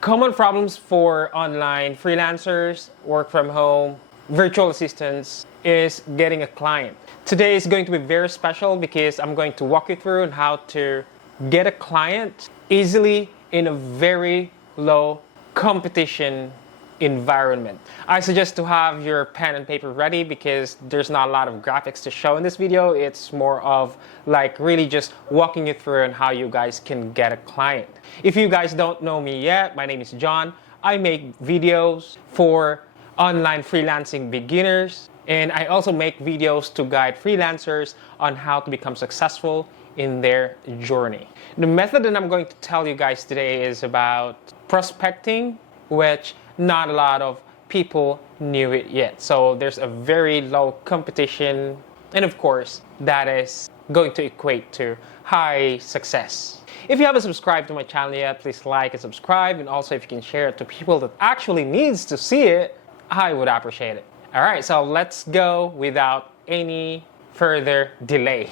Common problems for online freelancers, work from home, virtual assistants is getting a client. Today is going to be very special because I'm going to walk you through on how to get a client easily in a very low competition environment. I suggest to have your pen and paper ready because there's not a lot of graphics to show in this video. It's more of like really just walking you through on how you guys can get a client. If you guys don't know me yet, my name is John. I make videos for online freelancing beginners, and I also make videos to guide freelancers on how to become successful in their journey. The method that I'm going to tell you guys today is about prospecting, which not a lot of people knew it yet. So there's a very low competition, and of course, that is going to equate to high success. If you haven't subscribed to my channel yet, please like and subscribe, and also if you can share it to people that actually needs to see it, I would appreciate it. All right, so let's go without any further delay.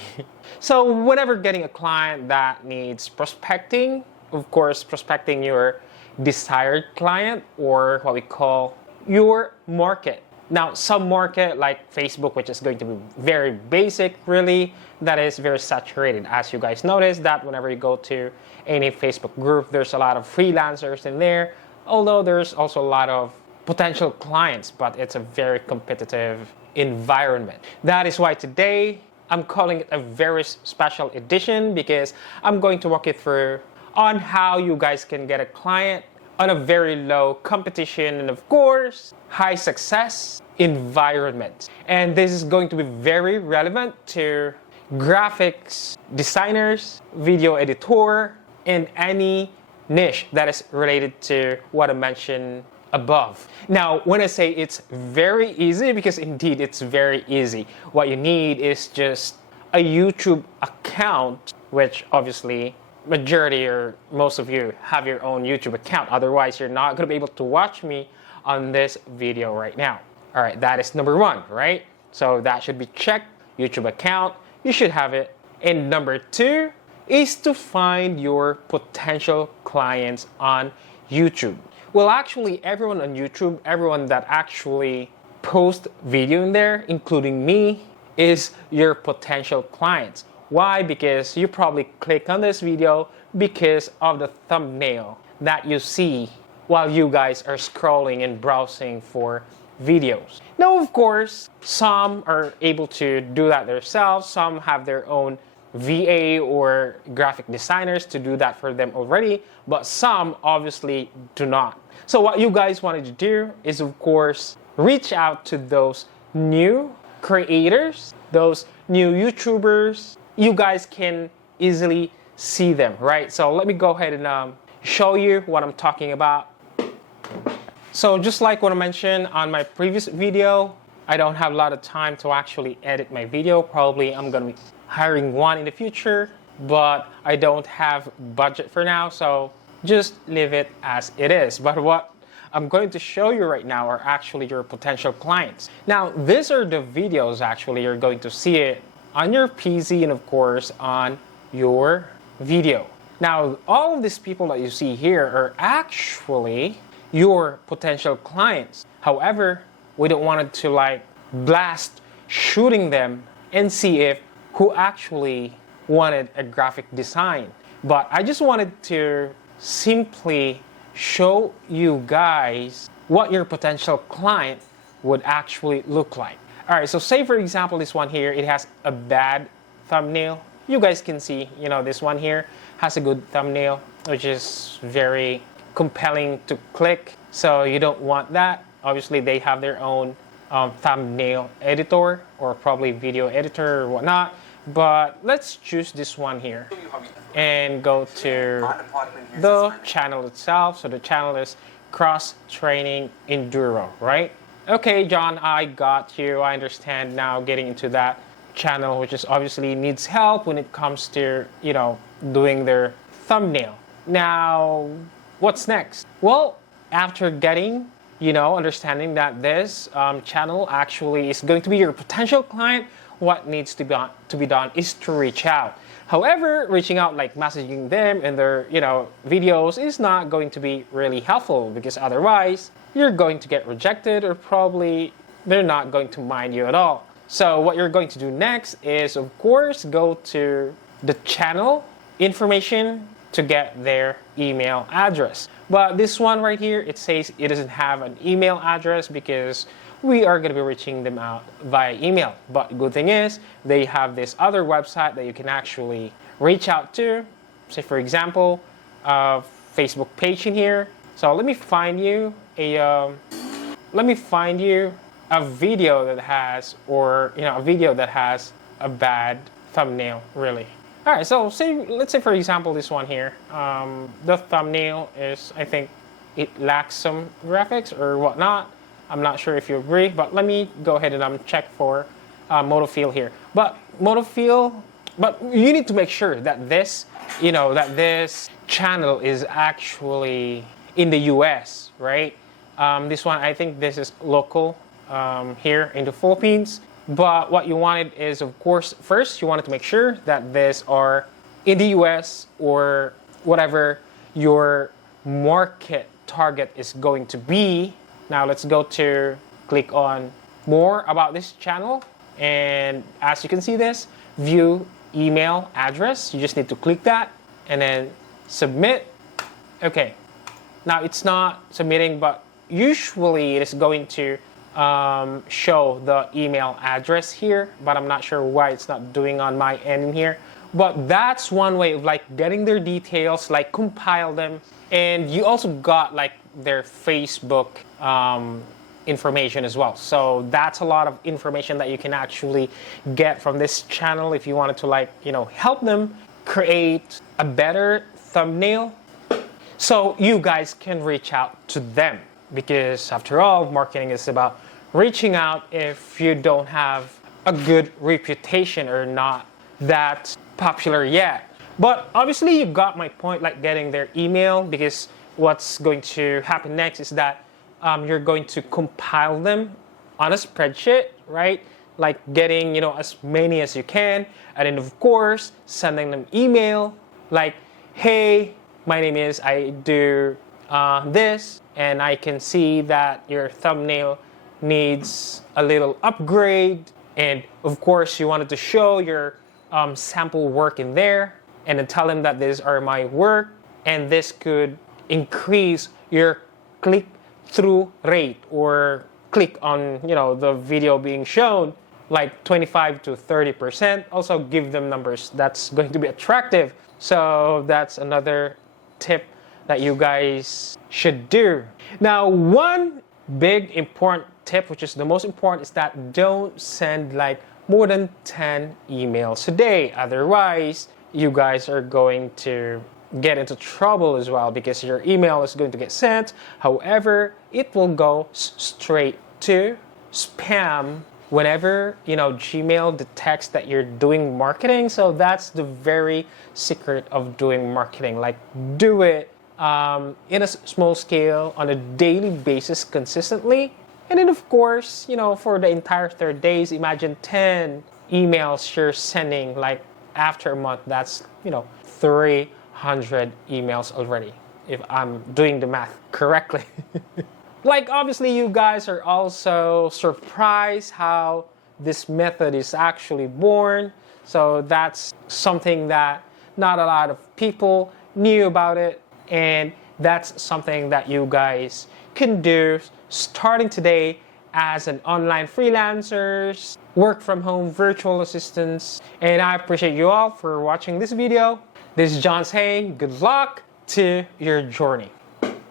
So whenever getting a client that needs prospecting, of course, prospecting your desired client, or what we call your market. Now, some market like Facebook, which is going to be very basic, really, that is very saturated. As you guys notice that whenever you go to any Facebook group, there's a lot of freelancers in there, although there's also a lot of potential clients, but it's a very competitive environment. That is why today I'm calling it a very special edition, because I'm going to walk you through on how you guys can get a client on a very low competition and of course high success environment. And this is going to be very relevant to graphics designers, video editor, and any niche that is related to what I mentioned above. Now, when I say it's very easy, because indeed it's very easy, what you need is just a YouTube account, which obviously majority or most of you have your own YouTube account. Otherwise, you're not going to be able to watch me on this video right now. All right, that is number one, right? So that should be checked. YouTube account, you should have it. And number two is to find your potential clients on YouTube. Well, actually, everyone on YouTube, everyone that actually posts video in there, including me, is your potential clients. Why? Because you probably click on this video because of the thumbnail that you see while you guys are scrolling and browsing for videos. Now, of course, some are able to do that themselves. Some have their own VA or graphic designers to do that for them already, but some obviously do not. So what you guys wanted to do is, of course, reach out to those new creators, those new YouTubers. You guys can easily see them, right? So let me go ahead and show you what I'm talking about. So just like what I mentioned on my previous video, I don't have a lot of time to actually edit my video. Probably I'm gonna be hiring one in the future, but I don't have budget for now, so just leave it as it is. But what I'm going to show you right now are actually your potential clients. Now, these are the videos actually you're going to see it on your PC and of course on your video. Now, all of these people that you see here are actually your potential clients. However, we don't want to like blast shooting them and see if who actually wanted a graphic design. But I just wanted to simply show you guys what your potential client would actually look like. All right, so say for example, this one here, it has a bad thumbnail. You guys can see, this one here has a good thumbnail, which is very compelling to click. So you don't want that. Obviously, they have their own thumbnail editor or probably video editor or whatnot. But let's choose this one here and go to the channel itself. So the channel is Cross Training Enduro, right? Okay, John, I got you. I understand now getting into that channel, which is obviously needs help when it comes to, doing their thumbnail. Now, what's next? Well, after getting, understanding that this channel actually is going to be your potential client, what needs to be done is to reach out. However, reaching out like messaging them in their videos is not going to be really helpful, because otherwise you're going to get rejected, or probably they're not going to mind you at all. So what you're going to do next is, of course, go to the channel information to get their email address. But this one right here, it says it doesn't have an email address because we are going to be reaching them out via email. But good thing is, they have this other website that you can actually reach out to. Say for example, a Facebook page in here. So let me find you a video that has, a video that has a bad thumbnail, really. All right, so let's say for example this one here. The thumbnail is, I think, it lacks some graphics or whatnot. I'm not sure if you agree, but let me go ahead and check for Motofield here. But you need to make sure that this channel is actually in the US, right? This one, I think this is local here in the Philippines. But what you wanted is, of course, first you wanted to make sure that these are in the US or whatever your market target is going to be. Now let's go to click on more about this channel, and as you can see this, view email address. You just need to click that and then submit. Okay, now it's not submitting, but usually it is going to show the email address here, but I'm not sure why it's not doing on my end in here. But that's one way of getting their details, compile them. And you also got their Facebook information as well. So that's a lot of information that you can actually get from this channel if you wanted to help them create a better thumbnail. So you guys can reach out to them, because after all, marketing is about reaching out if you don't have a good reputation or not that popular yet. But obviously you got my point, getting their email, because what's going to happen next is that you're going to compile them on a spreadsheet, right? Getting as many as you can, and then of course sending them email hey, my name is, I do this, and I can see that your thumbnail needs a little upgrade, and of course you wanted to show your sample work in there, and then tell them that these are my work, and this could increase your click-through rate, or click on the video being shown 25 to 30%. Also give them numbers that's going to be attractive. So that's another tip that you guys should do. Now, one big important tip, which is the most important, is that don't send more than 10 emails a day. Otherwise, you guys are going to get into trouble as well, because your email is going to get sent. However, it will go straight to spam whenever Gmail detects that you're doing marketing. So that's the very secret of doing marketing. Do it in a small scale on a daily basis consistently. And then of course, for the entire 30 days, imagine 10 emails you're sending after a month. That's 300 emails already, if I'm doing the math correctly. Obviously you guys are also surprised how this method is actually born. So that's something that not a lot of people knew about it, and that's something that you guys can do starting today as an online freelancers, work from home virtual assistants. And I appreciate you all for watching this video. This is John saying good luck to your journey.